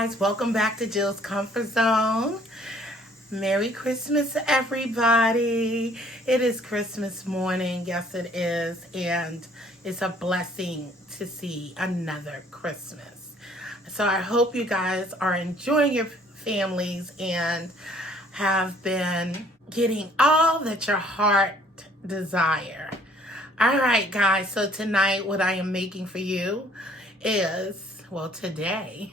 guys, welcome back to Jill's Comfort Zone. Merry Christmas, everybody. It is Christmas morning. Yes, it is. And it's a blessing to see another Christmas. So I hope you guys are enjoying your families and have been getting all that your heart desire. All right, guys. So tonight, what I am making for you is, well, today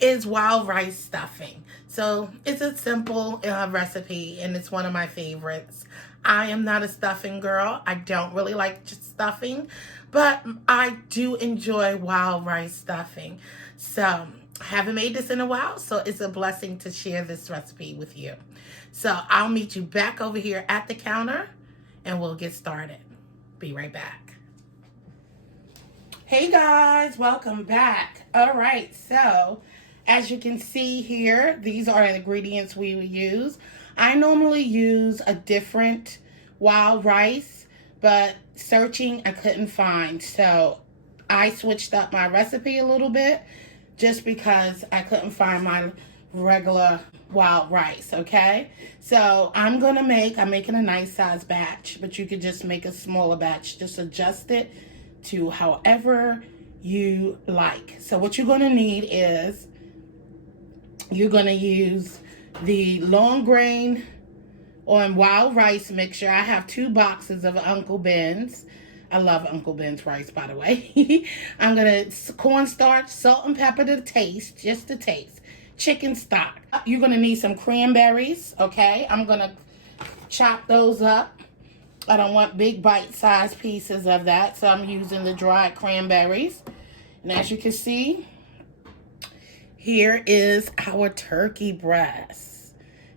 is wild rice stuffing. So it's a simple recipe, and it's one of my favorites. I am not a stuffing girl. I don't really like just stuffing, but I do enjoy wild rice stuffing. So I haven't made this in a while, so it's a blessing to share this recipe with you. So I'll meet you back over here at the counter, and we'll get started. Be right back. Hey guys, welcome back. All right, so as you can see here, these are the ingredients we will use. I normally use a different wild rice, but searching I couldn't find. So I switched up my recipe a little bit just because I couldn't find my regular wild rice, okay? So I'm making a nice size batch, but you could just make a smaller batch. Just adjust it to however you like. So what you're gonna need is, you're gonna use the long grain on wild rice mixture. I have 2 boxes of Uncle Ben's. I love Uncle Ben's rice, by the way. I'm gonna cornstarch, salt and pepper to taste, just to taste. Chicken stock. You're gonna need some cranberries, okay? I'm gonna chop those up. I don't want big bite-sized pieces of that, so I'm using the dried cranberries. And as you can see, here is our turkey breast.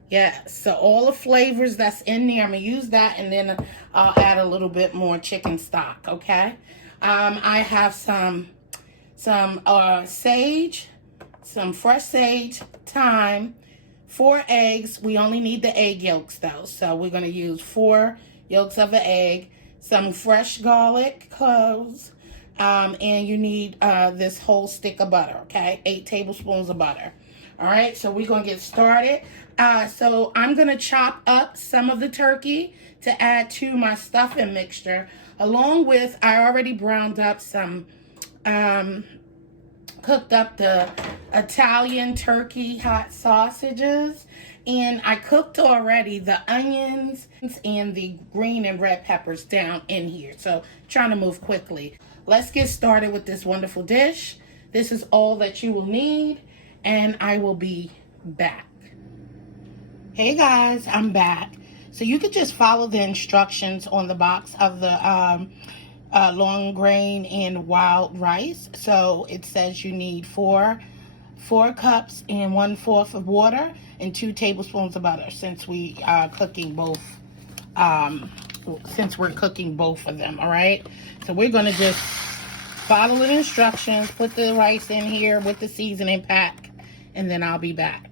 Yes, so all the flavors that's in there, I'm gonna use that, and then I'll add a little bit more chicken stock, okay? I have some sage, some fresh sage, thyme, 4 eggs. We only need the egg yolks though, so we're gonna use 4 yolks of an egg, some fresh garlic cloves, and you need this whole stick of butter, okay? 8 tablespoons of butter. All right, so we're gonna get started. So I'm gonna chop up some of the turkey to add to my stuffing mixture, along with, I already browned up some, cooked up the Italian turkey hot sausages. And I cooked already the onions and the green and red peppers down in here. So trying to move quickly. Let's get started with this wonderful dish. This is all that you will need, and I will be back. Hey guys, I'm back. So you could just follow the instructions on the box of the long grain and wild rice. So it says you need 4 cups and 1/4 of water and 2 tablespoons of butter, since we are cooking both of them. All right, so we're gonna just follow the instructions, put the rice in here with the seasoning pack, and then I'll be back.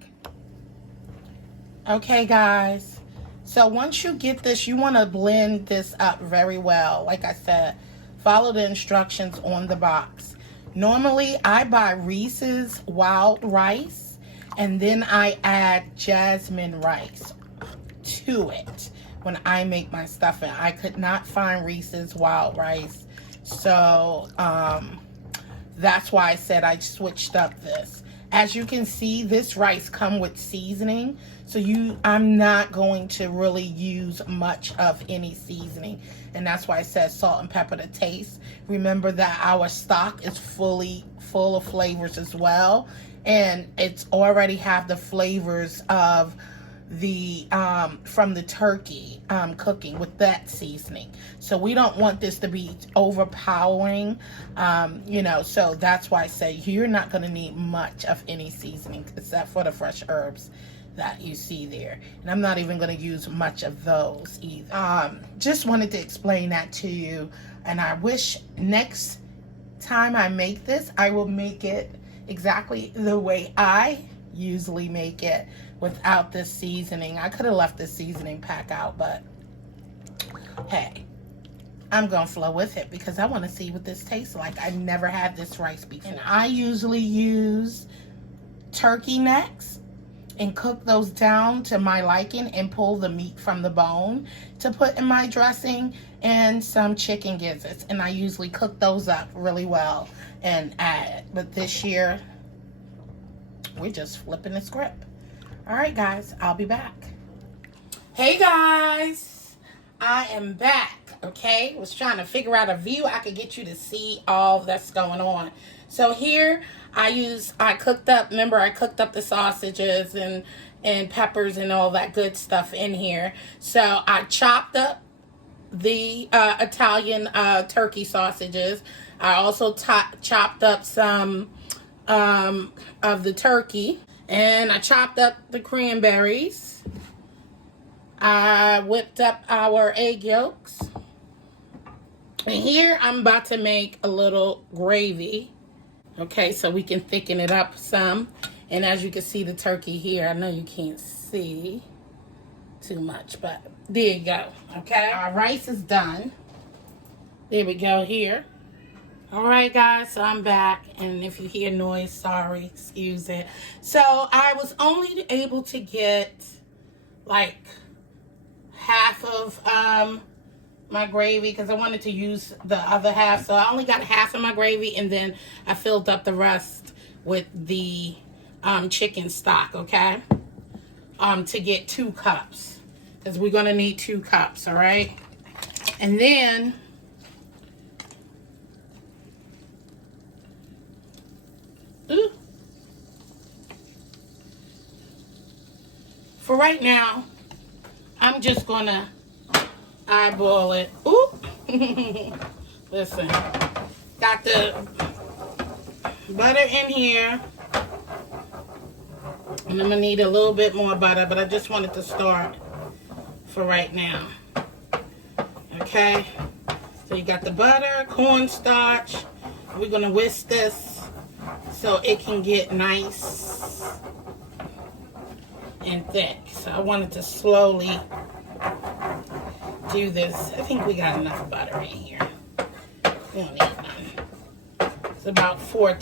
Okay guys, so once you get this, you want to blend this up very well. Like I said, follow the instructions on the box. Normally, I buy Reese's wild rice, and then I add jasmine rice to it when I make my stuffing. I could not find Reese's wild rice, so that's why I said I switched up this. As you can see, this rice comes with seasoning, so I'm not going to really use much of any seasoning, and that's why I said salt and pepper to taste. Remember that our stock is full of flavors as well, and it's already have the flavors of the from the turkey cooking with that seasoning. So we don't want this to be overpowering, so that's why I say you're not going to need much of any seasoning except for the fresh herbs that you see there, and I'm not even going to use much of those either. Just wanted to explain that to you, and I wish next time I make this, I will make it exactly the way I usually make it without this seasoning. I could have left the seasoning pack out, but hey, I'm gonna flow with it because I want to see what this tastes like. I never had this rice before, and I usually use turkey necks and cook those down to my liking and pull the meat from the bone to put in my dressing, and some chicken gizzards. And I usually cook those up really well and add. But this year, we're just flipping the script. All right, guys, I'll be back. Hey, guys, I am back, okay? Was trying to figure out a view I could get you to see all that's going on. So here, I cooked up the sausages and peppers and all that good stuff in here. So I chopped up the Italian turkey sausages. I also chopped up some of the turkey, and I chopped up the cranberries. I whipped up our egg yolks. And here I'm about to make a little gravy. Okay, so we can thicken it up some. And as you can see the turkey here, I know you can't see too much, but there you go, okay? Our rice is done. There we go here. All right, guys, so I'm back. And if you hear noise, sorry, excuse it. So I was only able to get like half of my gravy because I wanted to use the other half. So I only got half of my gravy, and then I filled up the rest with the chicken stock, okay? To get 2 cups, because we're gonna need 2 cups, all right? And then for right now, I'm just gonna eyeball it. Ooh. Listen, got the butter in here, and I'm gonna need a little bit more butter, but I just wanted to start for right now. Okay, so you got the butter, cornstarch. We're gonna whisk this so it can get nice and thick. So I wanted to slowly do this. I think we got enough butter in here. We don't need none. It's about 4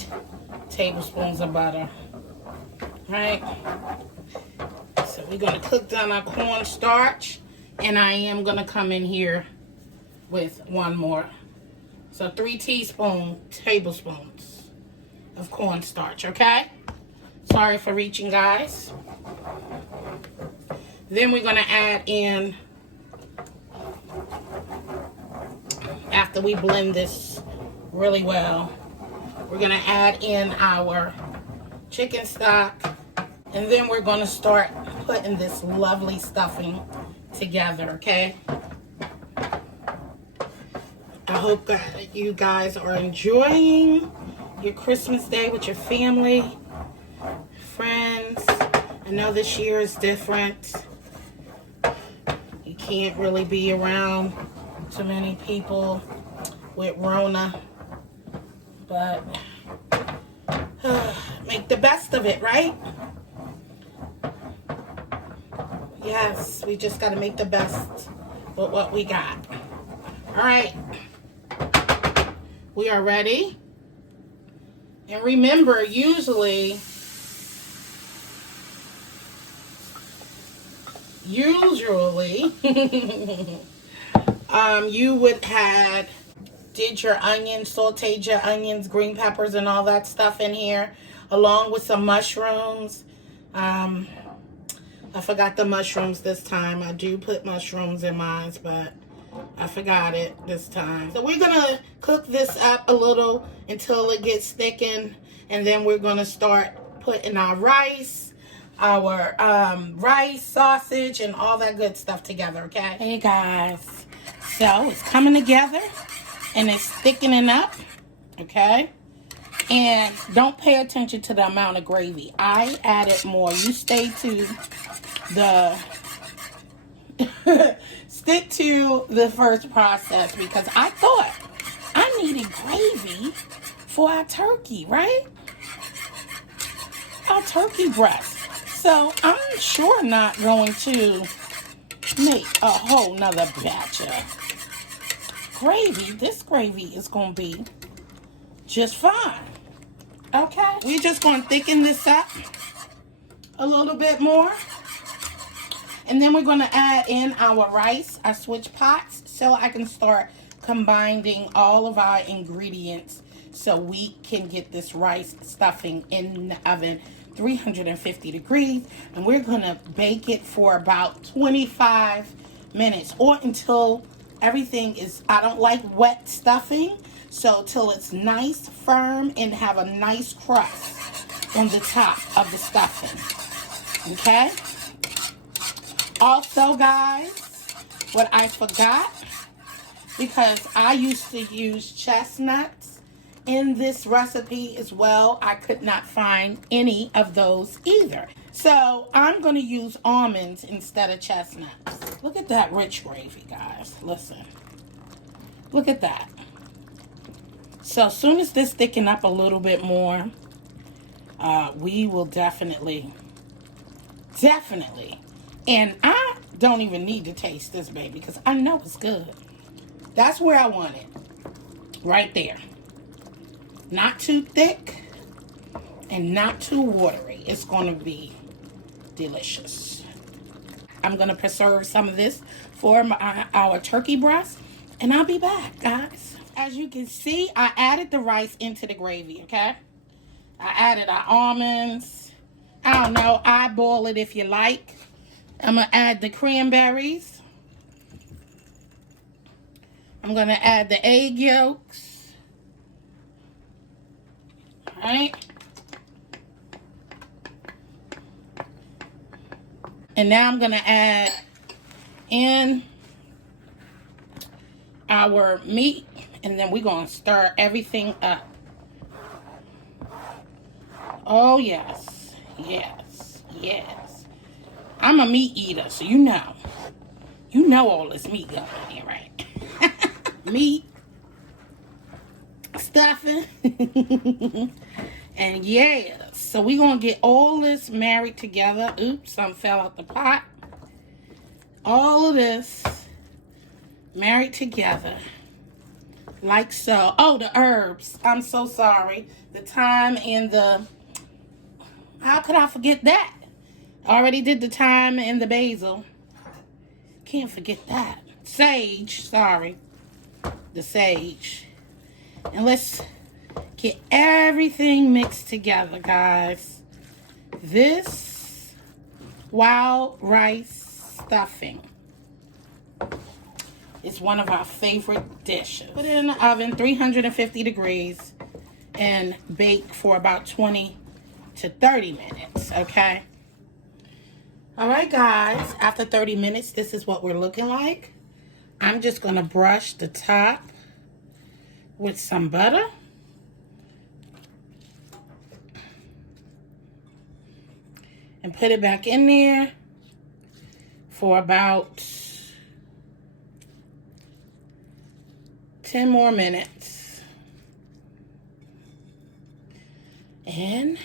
tablespoons of butter. Right? So we're gonna cook down our cornstarch, and I am gonna come in here with 1 more. So 3 tablespoons of cornstarch, okay? Sorry for reaching, guys. Then we're gonna add in, after we blend this really well, we're gonna add in our chicken stock, and then we're gonna start putting this lovely stuffing together, okay? I hope that you guys are enjoying your Christmas day with your family, friends. I know this year is different. You can't really be around too many people with Rona, but make the best of it, right? Yes, we just got to make the best with what we got. All right, we are ready. And remember, usually you would have did your onions, sauteed your onions, green peppers, and all that stuff in here, along with some mushrooms. I forgot the mushrooms this time. I do put mushrooms in mine, but I forgot it this time. So we're gonna cook this up a little until it gets thickened, and then we're gonna start putting our rice, sausage, and all that good stuff together, okay? Hey guys, so it's coming together and it's thickening up, okay? And don't pay attention to the amount of gravy. I added more. You stay to the stick to the first process, because I thought I needed gravy for our turkey, right? Our turkey breast. So I'm sure not going to make a whole nother batch of gravy. This gravy is going to be just fine. Okay? We're just going to thicken this up a little bit more. And then we're going to add in our rice. I switch pots so I can start combining all of our ingredients so we can get this rice stuffing in the oven, 350 degrees. And we're going to bake it for about 25 minutes or until everything is, I don't like wet stuffing, so till it's nice, firm, and have a nice crust on the top of the stuffing. Okay? Also, guys, what I forgot, because I used to use chestnuts in this recipe as well, I could not find any of those either. So I'm going to use almonds instead of chestnuts. Look at that rich gravy, guys. Listen. Look at that. So as soon as this thicken up a little bit more, we will definitely, and I don't even need to taste this, baby, because I know it's good. That's where I want it. Right there. Not too thick and not too watery. It's going to be delicious. I'm going to preserve some of this for our turkey breast, and I'll be back, guys. As you can see, I added the rice into the gravy, okay? I added our almonds. I don't know, eyeball it if you like. I'm going to add the cranberries. I'm going to add the egg yolks. All right. And now I'm going to add in our meat. And then we're going to stir everything up. Oh, yes. Yes. Yes. I'm a meat eater, so you know. You know all this meat going in here, right? Meat. Stuffing. And yeah. So we're going to get all this married together. Oops, something fell out the pot. All of this married together. Like so. Oh, the herbs. I'm so sorry. The thyme and the... How could I forget that? I already did the thyme and the basil. Can't forget that. Sage. Sorry. The sage. And let's get everything mixed together, guys. This wild rice stuffing is one of our favorite dishes. Put it in the oven, 350 degrees, and bake for about 20 to 30 minutes, okay? All right, guys, after 30 minutes, this is what we're looking like. I'm just going to brush the top with some butter. And put it back in there for about 10 more minutes. And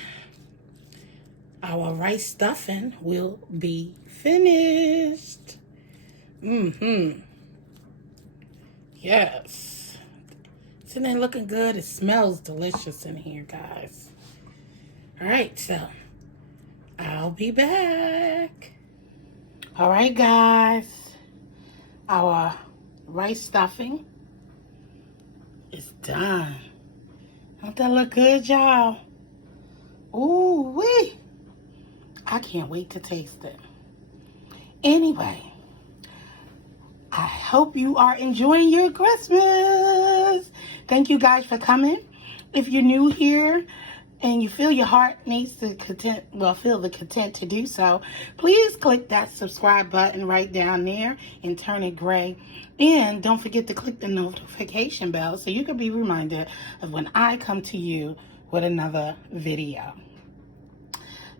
our rice stuffing will be finished. Yes. Isn't it looking good? It smells delicious in here, guys. All right, so I'll be back. All right, guys. Our rice stuffing is done. Don't that look good, y'all? Ooh, wee. I can't wait to taste it. Anyway, I hope you are enjoying your Christmas. Thank you guys for coming. If you're new here and you feel your heart needs the content, feel the content to do so, please click that subscribe button right down there and turn it gray. And don't forget to click the notification bell so you can be reminded of when I come to you with another video.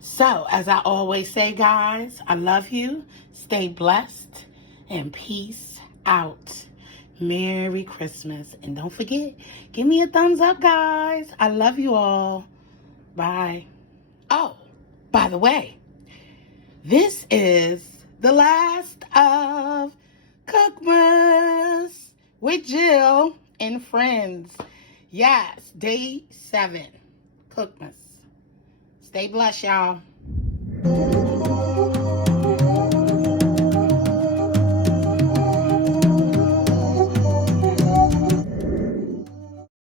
So, as I always say, guys, I love you. Stay blessed and peace out. Merry Christmas. And don't forget, give me a thumbs up, guys. I love you all. Bye. Oh, by the way, this is the last of Cookmas with Jill and friends. Yes, day 7. Cookmas. Stay blessed, y'all.